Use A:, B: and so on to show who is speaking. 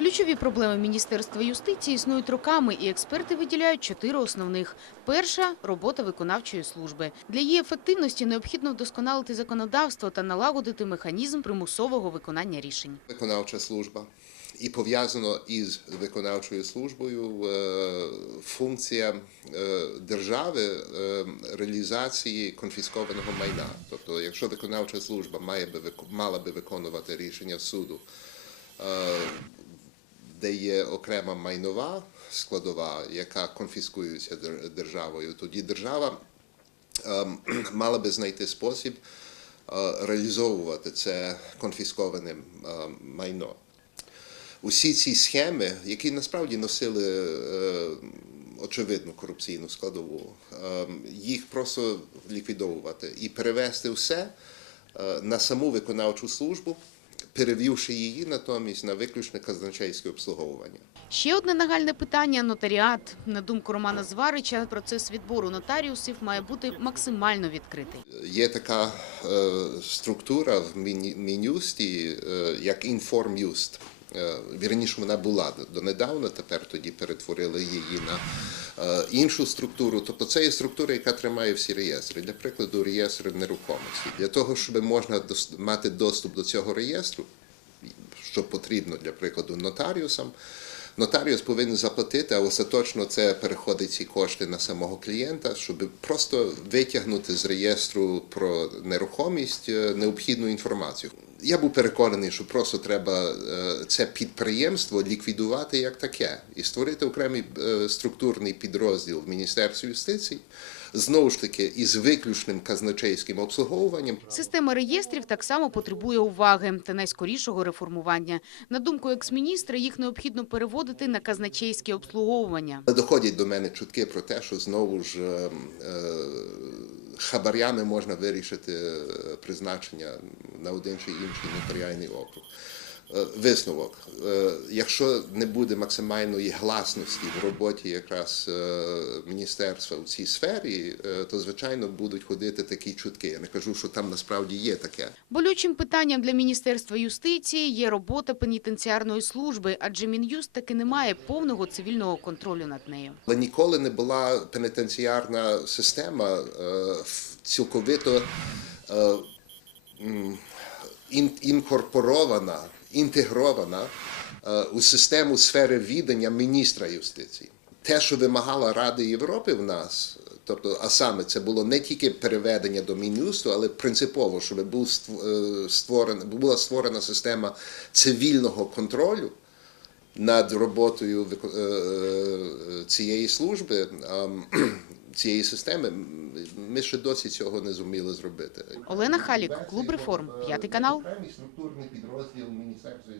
A: Ключові проблеми Міністерства юстиції існують роками, і експерти виділяють чотири основних. Перша – робота виконавчої служби. Для її ефективності необхідно вдосконалити законодавство та налагодити механізм примусового виконання рішень.
B: виконавча служба. І пов'язано із виконавчою службою е, функція е, держави е, реалізації конфіскованого майна. Тобто, якщо виконавча служба мала би виконувати рішення суду, де є окрема майнова складова, яка конфіскується державою, тоді держава ем, мала би знайти спосіб е, реалізовувати це конфісковане майно. Усі ці схеми, які насправді носили е, очевидну корупційну складову, е, їх просто ліквідовувати і перевести все е, на саму виконавчу службу, перевівши її натомість на виключне казначейське обслуговування.
A: Ще одне нагальне питання – нотаріат. На думку Романа Зварича, процес відбору нотаріусів має бути максимально відкритий.
B: Є така е, структура в Мінюсті, е, як інформюст. Е, Вірніше вона була донедавна, тепер тоді перетворили її на іншу структуру. Тобто це є структура, яка тримає всі реєстри. Для прикладу, реєстр нерухомості. Для того, щоб можна мати доступ до цього реєстру, що потрібно для прикладу нотаріусам. Нотаріус повинен заплатити, а остаточно це переходить ці кошти на самого клієнта, щоб просто витягнути з реєстру про нерухомість е, необхідну інформацію. Я був переконаний, що просто треба е, це підприємство ліквідувати як таке і створити окремий е, структурний підрозділ в Міністерстві юстиції, знову ж таки із виключним казначейським обслуговуванням.
A: Система реєстрів так само потребує уваги та найскорішого реформування. На думку екс-міністра, їх необхідно переводити на казначейське обслуговування.
B: Доходять до мене чутки про те, що знову ж е, е, хабарями можна вирішити е, призначення на один чи інший нотаріальний округ. Е, Висновок. Е, Якщо не буде максимальної гласності в роботі якраз е, міністерства у цій сфері, то звичайно будуть ходити такі чутки. Я не кажу, що там насправді є таке.
A: Болючим питанням для Міністерства юстиції є робота пенітенціарної служби, адже Мін'юст таки не має повного цивільного контролю над нею.
B: Але ніколи не була пенітенціарна система цілковито інкорпорована, інтегрована е, у систему сфери відання міністра юстиції. Те, що вимагала Рада Європи в нас, тобто, а саме це було не тільки переведення до Мінюсту, але принципово, щоб був е, створена, була створена система цивільного контролю над роботою е, цієї служби, цієї системи, ми ще досі цього не зуміли зробити.
A: Олена Халік, Клуб Реформ, П'ятий канал.
B: Структурний підрозділ Міністерства